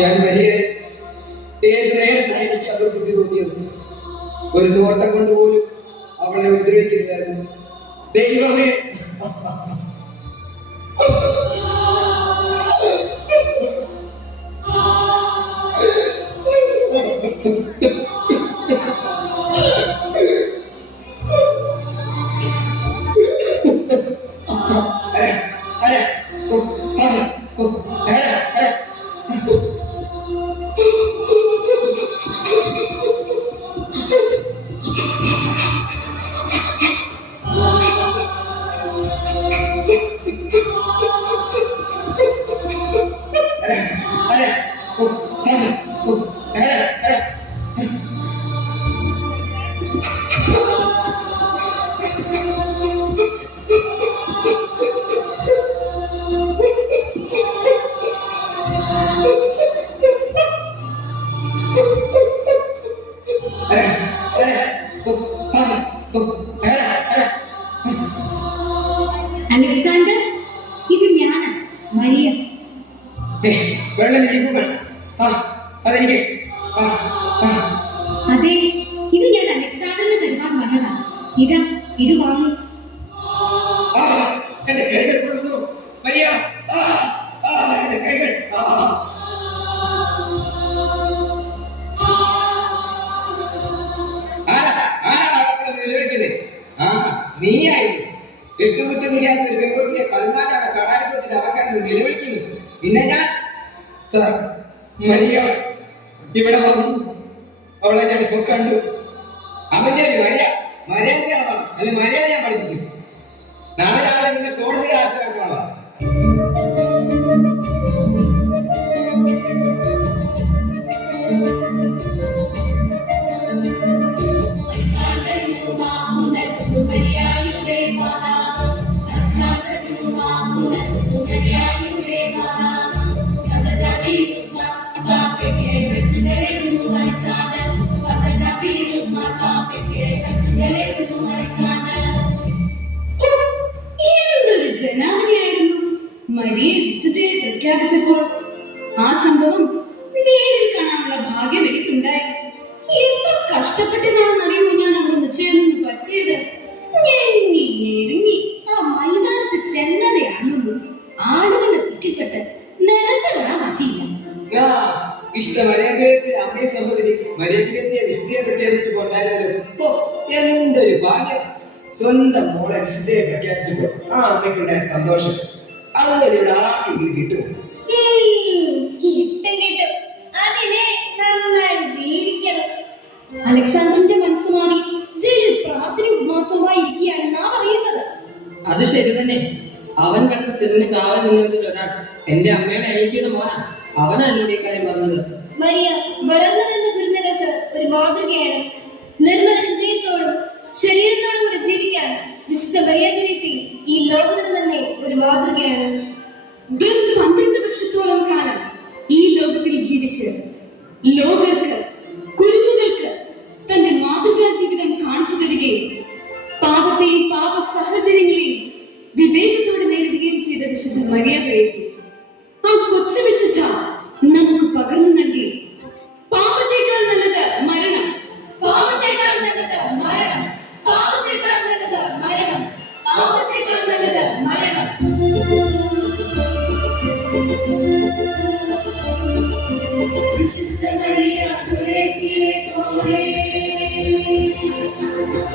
ഞാൻ വലിയ ഏത് നേരത്താണ് എനിക്ക് അതൊരു ബുദ്ധി തോന്നിയത്. ഒരു നോട്ടം കൊണ്ടുപോലും അവളെ ഉപദ്രവിക്കരുതായിരുന്നു. ദൈവമേ, അലക്സാണ്ടർ, ഇത് ഞാനാ മരിയ. വെള്ളം അതെനിക്ക്. അതെ, ഇത് ഞാൻ അലക്സാണ്ടറിന് തരുവാൻ വന്നതാ. ഇതാ, ഇത് വാങ്ങും. എന്റെ കൈകൾ കൊള്ളുന്നു മരിയ. എന്റെ കൈകൾ. ആ നീയായിരുന്നു എട്ടുമുറ്റമില്ലാത്ത ഒരു പെൺകൊച്ചിയെ 14 കടാരക്കൊച്ചിന്റെ അവക്കാരെന്ന് നിലവിളിക്കുന്നു. പിന്നെ ഞാൻ സാർ മരിയ ഇവിടെ വന്നു, അവളെ ഞാൻ ഇപ്പൊ കണ്ടു. അവന്റെ ഒരു മര്യാദ അല്ലെ മര്യാദ ഞാൻ പഠിപ്പിക്കും. നാളെ രാവിലെ നിന്നെ കോടതിയിൽ ഹാജരാക്കണതാ. എന്തൊരു ജനാവലിയായിരുന്നു മരിയെ വിശുദ്ധയെ പ്രഖ്യാപിച്ചപ്പോൾ. ആ സംഭവം നേരിൽ കാണാനുള്ള ഭാഗ്യം എനിക്കുണ്ടായി. എത്ര കഷ്ടപ്പെട്ടിട്ടാണെന്നറിയുമോ ഞാൻ അവിടെ നിശ്ചയം പറ്റിയത്. ഞെങ്ങി ഞെരുങ്ങി ആ മൈതാനത്ത് ചെന്നതയാണുള്ളൂ. ആളുകളെ കുറ്റിപ്പെട്ട് നിലത്ത് കാണാൻ പറ്റിയില്ല. അമ്മയെ സഹോദരി മര്യാദയെ വിശുദ്ധയെ പ്രഖ്യാപിച്ചു കൊണ്ടായിരുന്നല്ലോ. എന്തൊരു ഭാഗ്യം! സ്വന്തം മോളെ വിശുദ്ധയെ പ്രഖ്യാപിച്ചപ്പോൾ ആ അമ്മയ്ക്കുണ്ടായ സന്തോഷം അങ്ങനെ ആർക്കെങ്കിലും കിട്ടുമോ? കിട്ടും. അതിനെ നന്നായി ജീവിക്കണം. അലക്സാണ്ടറിന്റെ മനസ്സ് മാറി ജയിലിൽ പ്രാർത്ഥന ഉപവാസമായി ഇരിക്കുകയാണെന്നാ പറയുന്നത്. അത് ശരി തന്നെ. അവൻ കിടന്ന സ്ഥിരന് കാവൽ നിന്നവരിൽ ഒരാൾ എന്റെ അമ്മയുടെ അനിയത്തിയുടെ മോനാ. അവനല്ലേ കാര്യം പറഞ്ഞത്. മരിയ വളർന്നു വരുന്ന കുരുന്നുകൾക്ക് ഒരു മാതൃകയാണ്. നിർമ്മല ഹൃദയത്തോടും ശരീരത്തോടും കൂടി ജീവിക്കാൻ വിശുദ്ധ മര്യാദ ഈ ലോകത്തിന് തന്നെ ഒരു മാതൃകയാണ്. വെറും 12 വർഷത്തോളം കാലം ഈ ലോകത്തിൽ ജീവിച്ച് ലോകർക്ക് കുരുന്നുകൾക്ക് തന്റെ മാതൃകാ ജീവിതം കാണിച്ചു തരികയും പാപത്തെയും പാപ സാഹചര്യങ്ങളെയും വിവേകത്തോടെ നേരിടുകയും ചെയ്ത വിശുദ്ധ മരിയാത്രയ്ക്ക് ആ കൊച്ചു വിശുദ്ധ നമുക്ക് പകർന്നു നൽകി. പാപത്തേക്കാൾ നല്ലത് മരണം, പാപത്തേക്കാൾ നല്ലത് മരണം, പാപത്തേക്കാൾ നല്ലത് മരണം, പാപത്തേക്കാൾ നല്ലത് മരണം. വിശുദ്ധ മരിയാത്രയ്ക്ക് പോലെ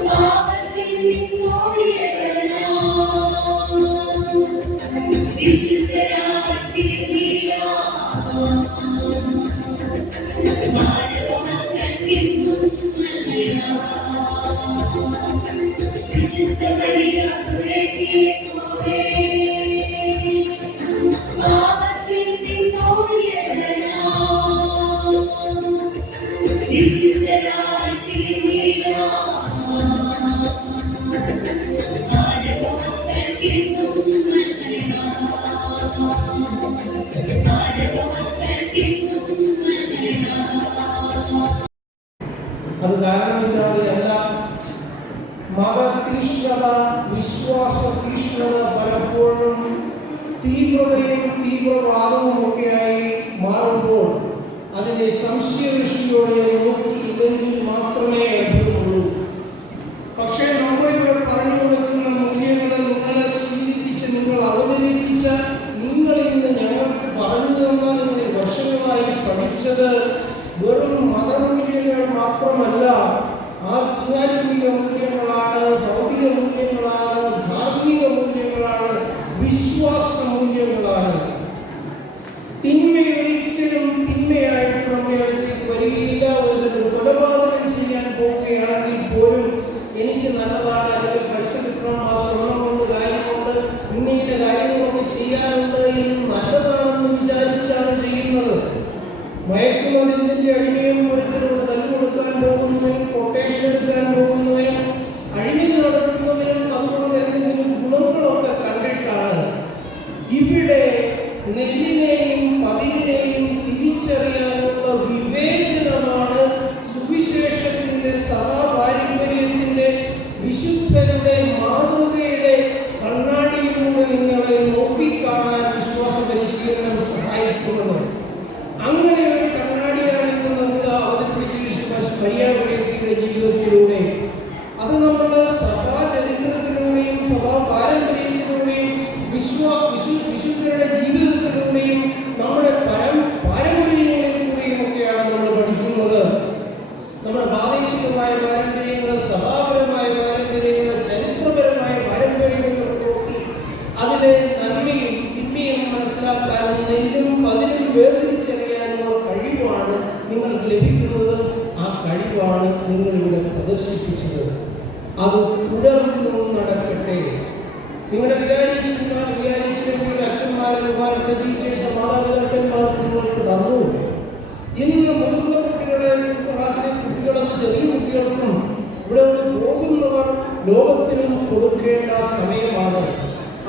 പാപത്തിൽ നിന്നോടിയവനാ വിശുദ്ധരായി തീർന്നിടാം. മാനവമക്കൾക്കെന്നും നല്ലതാ. വിശുദ്ധ മരിയാത്രയ്ക്ക് പോലെ പാപത്തിൽ നിന്നോടിയവനാ വിശുദ്ധരായി തീർന്നിടാം. മാനവമക്കൾക്കെന്നും നല്ലതാ. മാനവമക്കൾക്കെന്നും നല്ലതാ. അത് കാരണമില്ലാതെയല്ല. മതതീഷ്ണത, വിശ്വാസ തീഷ്ണത പലപ്പോഴും തീവ്രതയും തീവ്രവാദവും ഒക്കെയായി മാറുമ്പോൾ അതിനെ സംശയദൃഷ്ടിയോടെ നോക്കിയില്ലെങ്കിൽ മാത്രമേ അത്ഭുതമുള്ളൂ. പക്ഷേ നമ്മളിവിടെ പറഞ്ഞു കൊടുക്കുന്ന മൂല്യങ്ങളെ നിങ്ങളെ സ്വീകരിച്ച് നിങ്ങൾ അവതരിപ്പിച്ച നിങ്ങൾ ഇന്ന് ഞങ്ങൾക്ക് പറഞ്ഞു തന്ന നിങ്ങൾ വർഷങ്ങളായി പഠിച്ചത് വെറും മതമൂല്യങ്ങൾ മാത്രമല്ല, ആധ്യാത്മിക മൂല്യങ്ങളാണ്, ഭൗതിക മൂല്യങ്ങളാണ്, ധാർമ്മിക മൂല്യങ്ങളാണ്, വിശ്വാസ മൂല്യങ്ങളാണ്. തിന്മയൊരിക്കലും തിന്മയായിട്ട് നമ്മുടെ അടുത്തേക്ക് വരികയില്ല. ഒരു കൊലപാതകം ചെയ്യാൻ പോവുകയാണ് തുടർന്നും നടക്കട്ടെ. നിങ്ങളുടെ വിചാരിച്ചെങ്കിൽ അച്ഛന്മാരും ബഹുമാനപ്പെട്ട ടീച്ചേഴ്സ് മാതാപിതാക്കന്മാർ നിങ്ങൾക്ക് തന്നു. ഇന്ന് മുതിർന്ന കുട്ടികളെ ക്ലാസ്സിലെ കുട്ടികളെന്ന് ചെറിയ കുട്ടികൾക്കും ഇവിടെ നിന്ന് പോകുന്നവർ ലോകത്തിനും കൊടുക്കേണ്ട സമയമാണ്.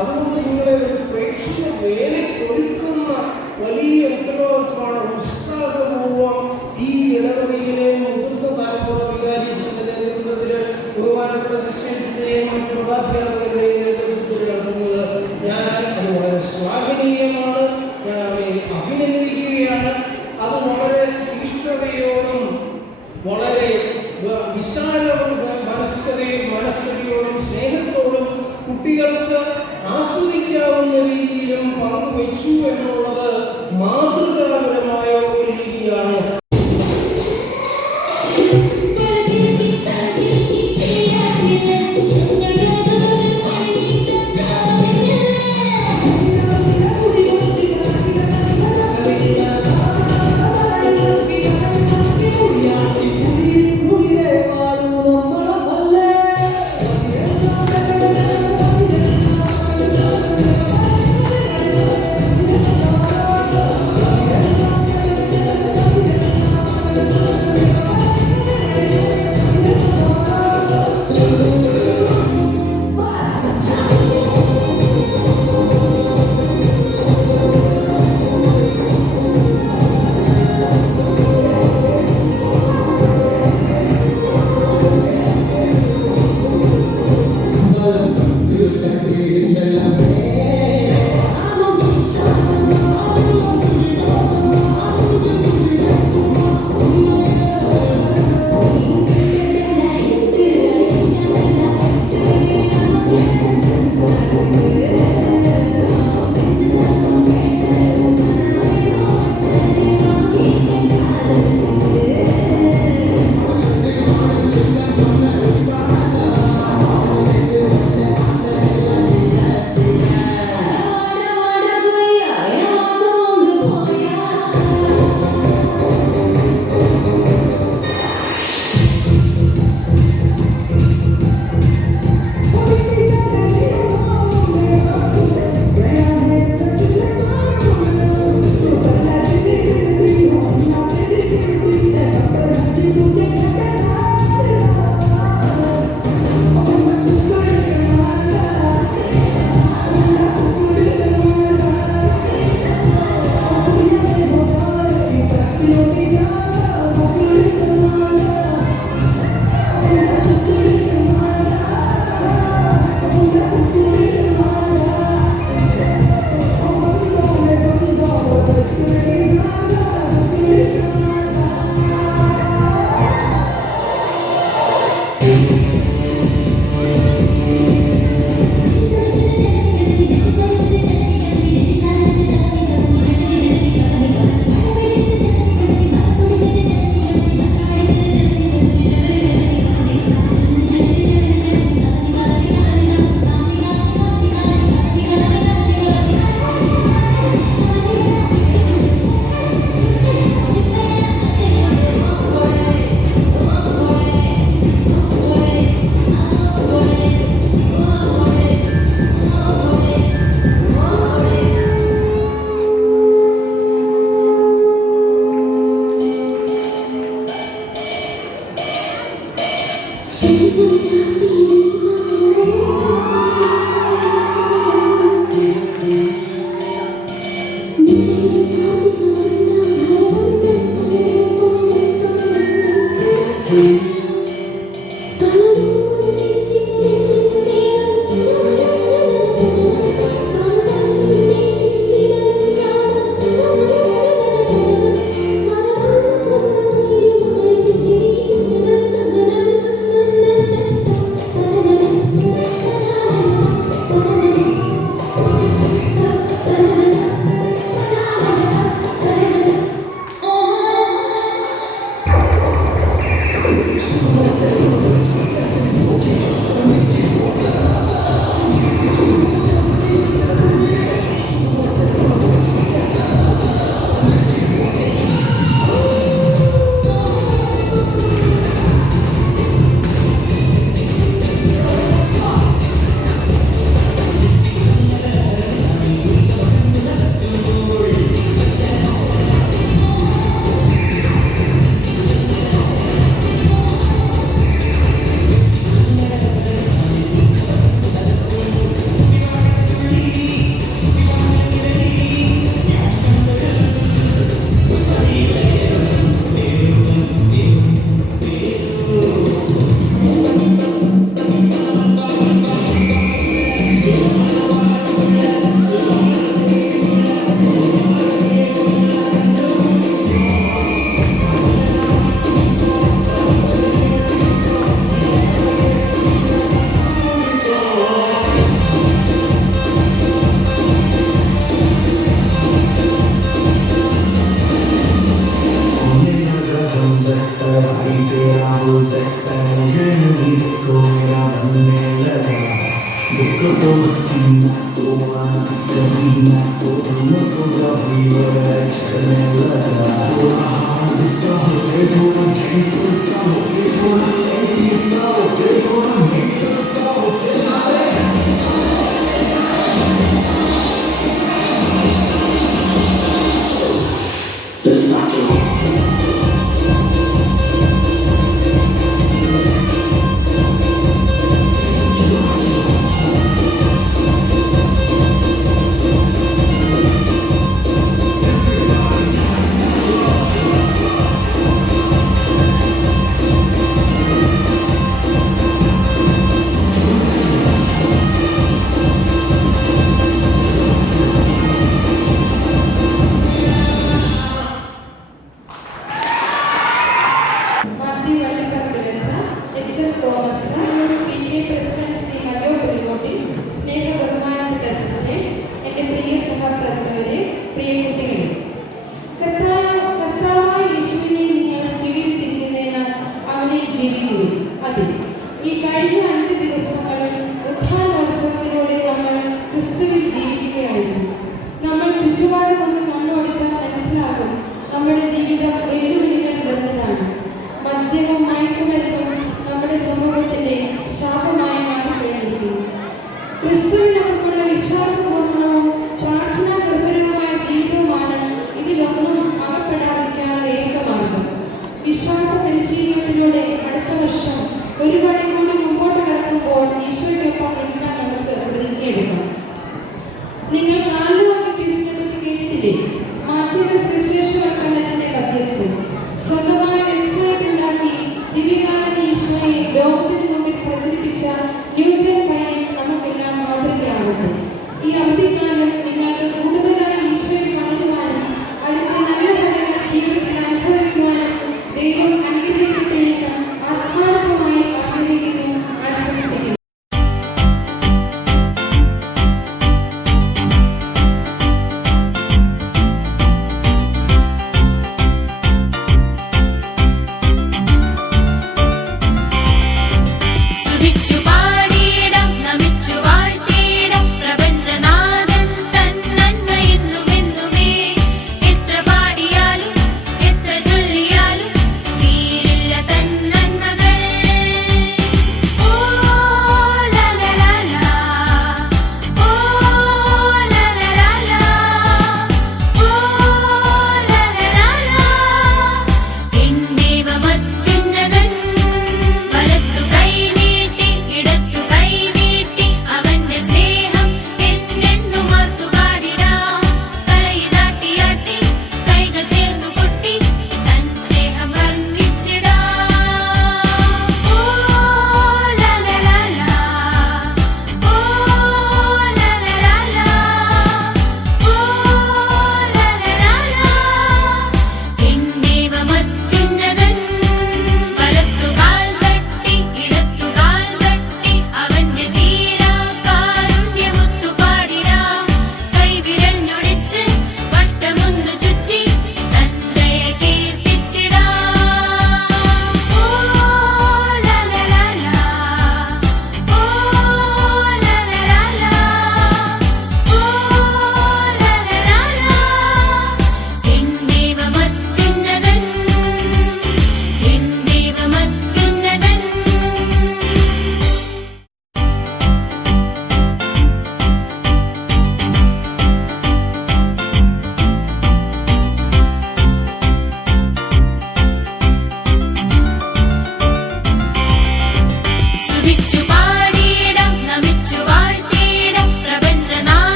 അതുകൊണ്ട് നിങ്ങളെ ഒരു പ്രേക്ഷക വേലയ്ക്ക് ഒരുക്കുന്ന വലിയ ഉത്തരവാദിത്വമാണ്. ഉത്സാഹപൂർവം ഈ ഇടവകയിലെ മുതിർന്ന തലമുറ വികാരിച്ചതിന്റെ നേതൃത്വത്തിൽ ബഹുമാനപ്പെട്ട സിസ്റ്റേഴ്സിന്റെയും മറ്റു പ്രധാധ്യാപകരുടെയും നേതൃത്വത്തിൽ നടത്തുന്നത് ഞാൻ അത് വളരെ ശ്ലാഘനീയമാണ്. ഞാൻ അവരെ അഭിനന്ദിക്കുകയാണ്. അത് വളരെ തീഷ്ണതയോടും വളരെ വിശാല മനസ്കതയോടും സ്നേഹത്തോടും കുട്ടികൾക്ക് ആസ്വദിക്കാവുന്ന രീതിയിലും പങ്കുവെച്ചു എന്നുള്ളത് മാതൃകാപരമായ ഒരു രീതിയാണ്.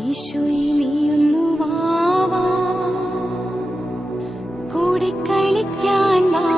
ഈശോയെ നീയൊന്നു വാവാ, കൂടെ കളിക്കാൻ വാവാ.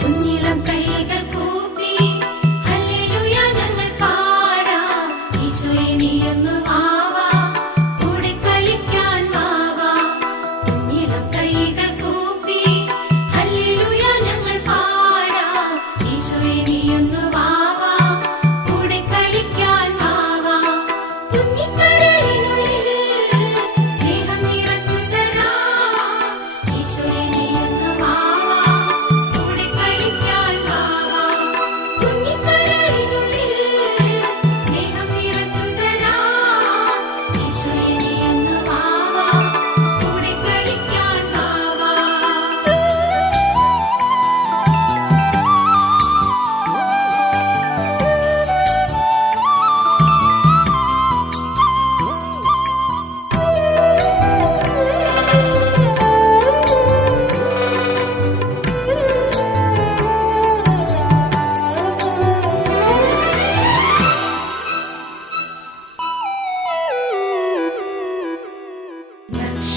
കുഞ്ഞിളം കൈകൾ കൂപ്പി ഹല്ലേലൂയ ഞങ്ങൾ പാടാം. ഈശോയെ നീയൊന്നു വാവാ, കൂടെ കളിക്കാൻ വാവാ. കുഞ്ഞിളം കൈകൾ കൂപ്പി ഹല്ലേലൂയ ഞങ്ങൾ പാടാം. ഈശോയെ നീയൊന്നു വാവാ, കൂടെ കളിക്കാൻ വാവാ. കുഞ്ഞിക്കരളിനുള്ളിൽ സ്നേഹം നിറച്ചു തരാം. ഈശോയെ നീയൊന്നു വാവാ, കൂടെ കളിക്കാൻ വാവാ. കുഞ്ഞിക്കരളിനുള്ളിൽ സ്നേഹം നിറച്ചു തരാം. ഈശോയെ നീയൊന്നു വാവാ, കൂടെ കളിക്കാൻ വാവാ.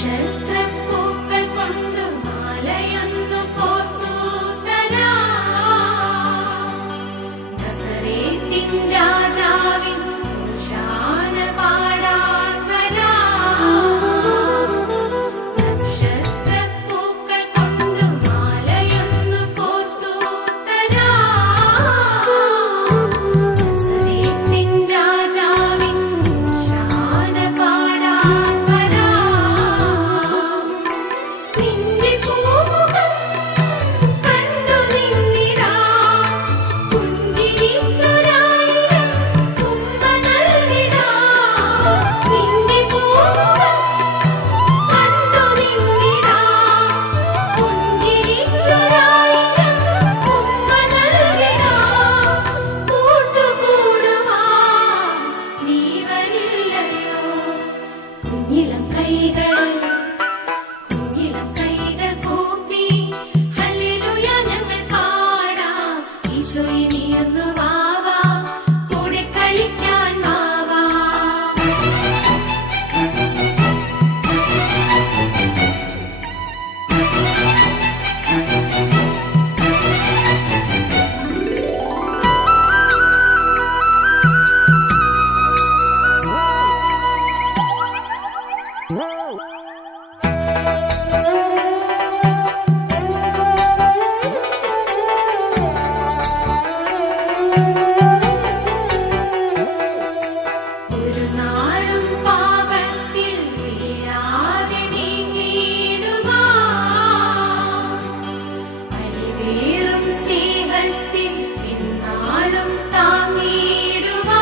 നക്ഷത്രപ്പൂക്കൾ കൊണ്ടു മാലയൊന്നു കോർത്തു തരാം. നസറേത്തിൻ രാജാവിൻ ഹോശാന പാടാൻ വരാം. നക്ഷത്രപ്പൂക്കൾ കൊണ്ടു മാലയൊന്നു കോർത്തു തരാം. നസറേത്തിൻ രാജാവിൻ ഹോശാന പാടാൻ വരാം. നിന്റെ പൂമുഖം കണ്ടു നിന്നിടാം. പുഞ്ചിരിച്ചൊരായിരം ഉമ്മ നൽകിടാം. നിന്റെ പൂമുഖം കണ്ടു നിന്നിടാം. പുഞ്ചിരിച്ചൊരായിരം ഉമ്മ നൽകിടാം. കൂട്ടുകൂടുവാൻ നീ വരില്ലയോ. കുഞ്ഞിളം കൈകൾ കൂപ്പി ഹല്ലേലൂയ ഞങ്ങൾ പാടാം. ഈശോയെ നീയൊന്നു വാവാ, കൂടെ കളിക്കാൻ വാവാ. ഒരു നാളും പാപത്തിൽ വീഴാതെ നീങ്ങിയിടുവാൻ. അലിവേറും സ്നേഹത്തിൽ എന്നാളും താങ്ങിയിടുവാൻ.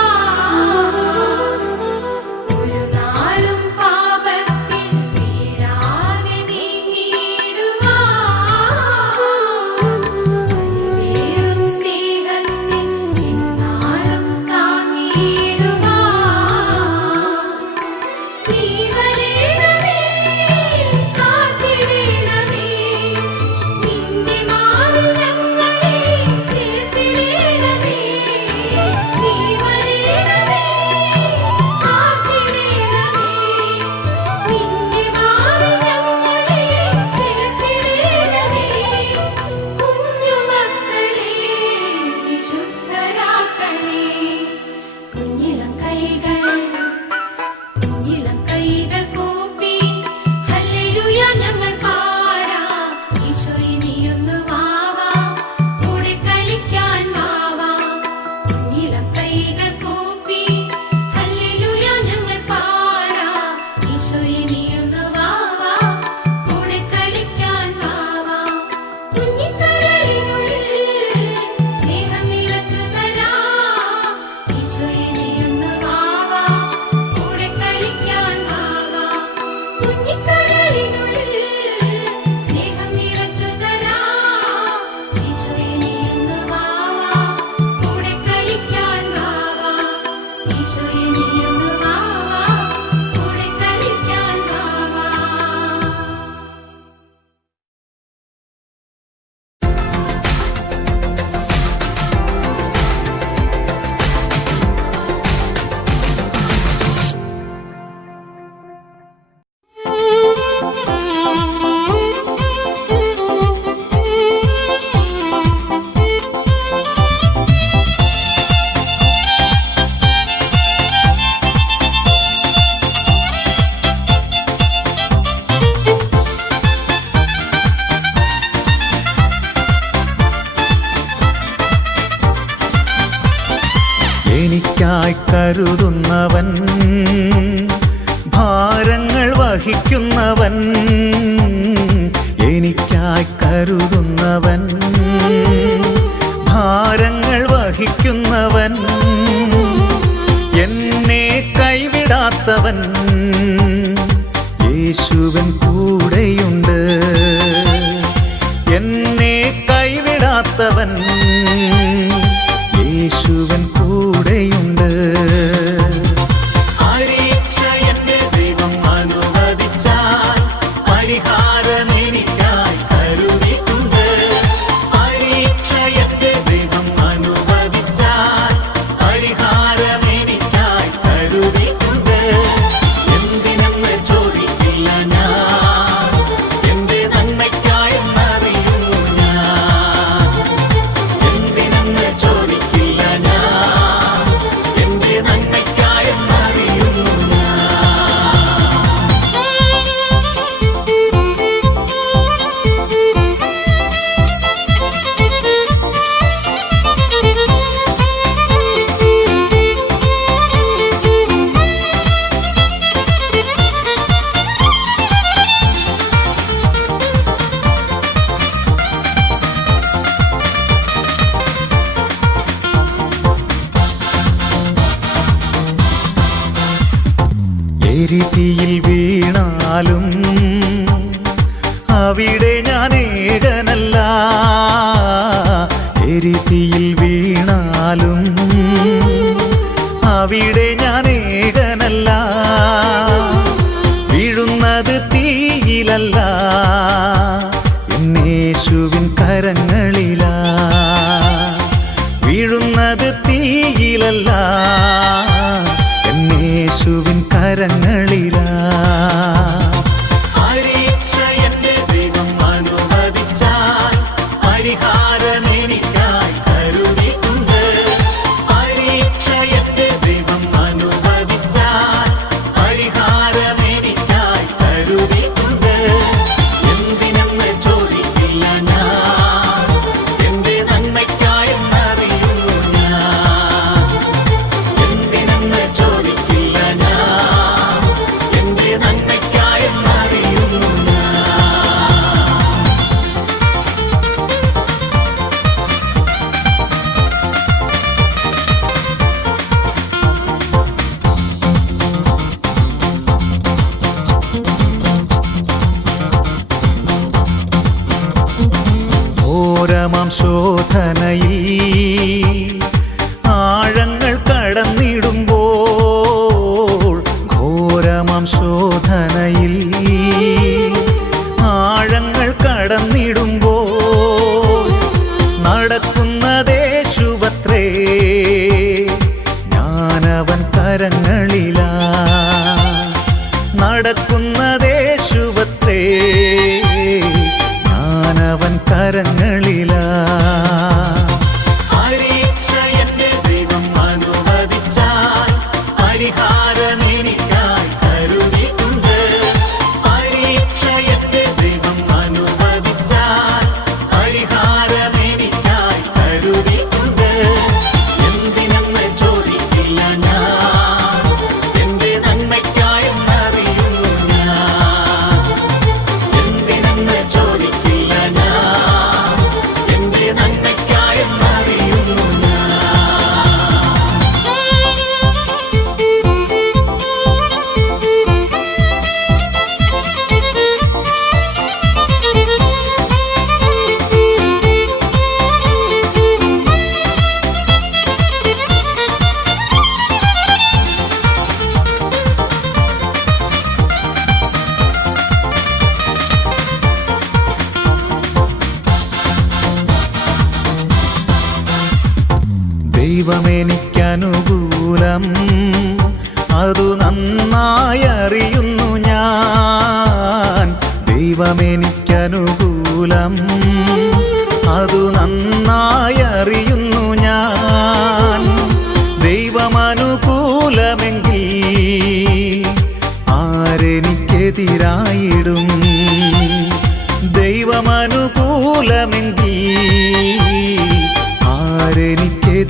ഒരു നാളും പാപത്തിൽ വീഴാതെ നീങ്ങിയിടുവാൻ. അലിവേറും സ്നേഹത്തിൽ എനിക്കായി കരുതുന്നവൻ, ഭാരങ്ങൾ വഹിക്കുന്നവൻ, എനിക്കായി കരുതുന്നവൻ, ഭാരങ്ങൾ വഹിക്കുന്നവൻ, എന്നെ കൈവിടാത്തവൻ, യേശുവൻ കൂടെയുണ്ട്. എന്നെ കൈവിടാത്തവൻ, യേശുവൻ കൂടെയുണ്ട്. പരീക്ഷ എന്റെ ദൈവം അനുവദിച്ചാൽ പരിഹാരം എനിക്കായി കരുതിയിട്ടുണ്ട്. പരീക്ഷ എന്റെ ദൈവം അനുവദിച്ചാൽ പരിഹാരം എനിക്കായി കരുതിയിട്ടുണ്ട്. എന്തിനെന്ന് ചോദിക്കില്ല ഞാൻ, എന്റെ നന്മയ്ക്കായെന്നറിയുന്നു ഞാൻ. എന്തിനെന്ന് ചോദിക്കില്ല ഞാൻ, എന്റെ നന്മയ്ക്കായെന്നറിയുന്നു ഞാൻ. എരിതീയിൽ വീണാലും അവിടെ ഞാൻ ഏകനല്ല. എരിതീയിൽ വീണാലും അവിടെ ഞാൻ ഏകനല്ല. വീഴുന്നത് തീയിലല്ല, എന്നേശുവിൻ കരങ്ങളിലാ. വീഴുന്നത് തീയിലല്ല, യേശുവിൻ കരങ്ങളിലാ. പരീക്ഷ എന്റെ ദൈവം അനുവദിച്ചാൽ പരിഹാരം എനിക്കായി കരുതിയിട്ടുണ്ട്. പരീക്ഷ എന്റെ ദൈവം അനുവദിച്ചാൽ പരിഹാരം എനിക്കായി കരുതിയിട്ടുണ്ട്. എന്തിനെന്ന് ചോദിക്കില്ല ഞാൻ, എന്റെ നന്മയ്ക്കായെന്നറിയുന്നു ഞാൻ. എന്തിനെന്ന് ചോദിക്കില്ല ഞാൻ, എന്റെ നന്മയ്ക്കായെന്നറിയുന്നു ഞാൻ. ഘോരമാം ശോധനയിൽ ആഴങ്ങൾ കടന്നിടുമ്പോൾ, ഘോരമാം ശോധനയിൽ ആഴങ്ങൾ കടന്നിടുമ്പോൾ, നടക്കുന്നതേശുവത്രേ ഞാനവൻ കരങ്ങളിലാ. നടക്കുന്നതേശുവത്രേ ഞാനവൻ കരങ്ങളിലാ. പരീക്ഷ എന്റെ ദൈവം അനുവദിച്ചാൽ പരിഹാരം എനിക്കായി കരുതിയിട്ടുണ്ട്. പരീക്ഷ എന്റെ ദൈവം അനുവദിച്ചാൽ പരിഹാരം എനിക്കായി കരുതിയിട്ടുണ്ട്. എന്തിനെന്ന് ചോദിക്കില്ല ഞാൻ, എന്റെ നന്മയ്ക്കായെന്നറിയുന്നു ഞാൻ. എന്തിനെന്ന് ചോദിക്കില്ല ഞാൻ, എന്റെ നന്മയ്ക്കായെന്നറിയുന്നു ഞാൻ. ദൈവമെനിക്കനുകൂലം, അതു നന്നായി അറിയുന്നു ഞാൻ. ദൈവമെനിക്കനുകൂലം, അതു നന്നായി അറിയുന്നു ഞാൻ. ദൈവമനുകൂലമെങ്കിൽ ആരെനിക്കെതിരായിടും. ദൈവമനുകൂലമെങ്കിൽ ആരെനിക്കെതിരായിടും.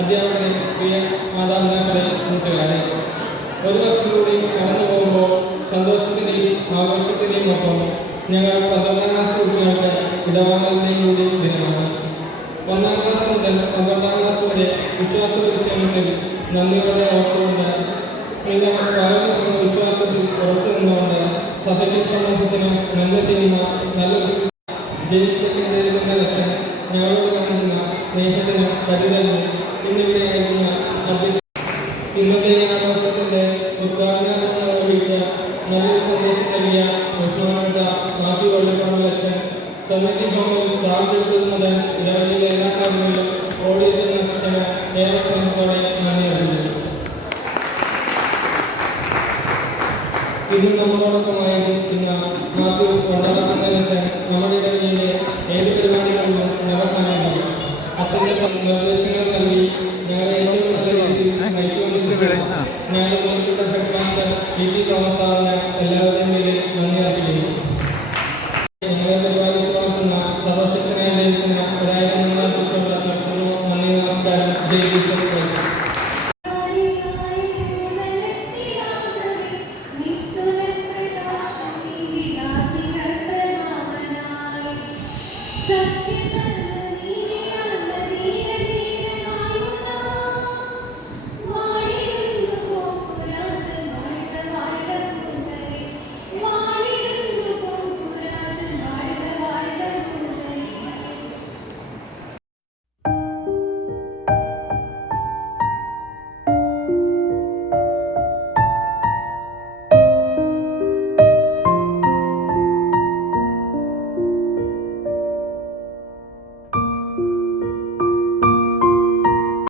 അധ്യാപകരെ, പ്രിയ മാതാപിതാക്കളെ, കൂട്ടുകാരെ, ഒരു വർഷം കൂടി കടന്നു പോകുമ്പോൾ സന്തോഷത്തിന്റെയും ആഘോഷത്തിന്റെയും ഒപ്പം ഞങ്ങൾ 12ാം ക്ലാസ് കുട്ടികൾക്ക് ഇടവാങ്ങലിന്റെയും കൂടി ദിനമാണ്. 1ാം ക്ലാസ് മുതൽ 12ാം ക്ലാസ് വരെ വിശ്വാസ വിഷയങ്ങളിൽ നന്ദിയോടെ ഓർത്തുകൊണ്ട് നിങ്ങൾ വളർന്നു വിശ്വാസത്തിൽ ഉറച്ചു നിന്നുകൊണ്ട് സഭയ്ക്കും സമൂഹത്തിനും നല്ല ചെയ്യുന്ന നല്ലൊരു ജയിച്ചെന്ന ലക്ഷ്യം ഞങ്ങളോട് കാണിക്കുന്ന സ്നേഹത്തിനും കരുതലിനും എന്നിവിടെയായിരുന്ന അധ്യക്ഷ ഇന്നത്തെ ആഘോഷത്തിന്റെ ഉദ്ഘാടനം നിർവഹിച്ച നല്ലൊരു സന്ദേശം നൽകിയ ബഹുമാനപ്പെട്ട മാത്യു വള്ളിപ്പറമ്പ് അച്ഛൻ, സമിതി ഭവനിൽ ചാർജ് എടുത്തത് മുതൽ ഇടവഴിയിലെ എല്ലാ കാര്യങ്ങളിലും ഓടിയെത്തുന്ന അച്ഛന് ഏറെ സ്നേഹത്തോടെ നന്ദി നൽകുന്നു. ഇന്ന് നമ്മളോടൊപ്പമായി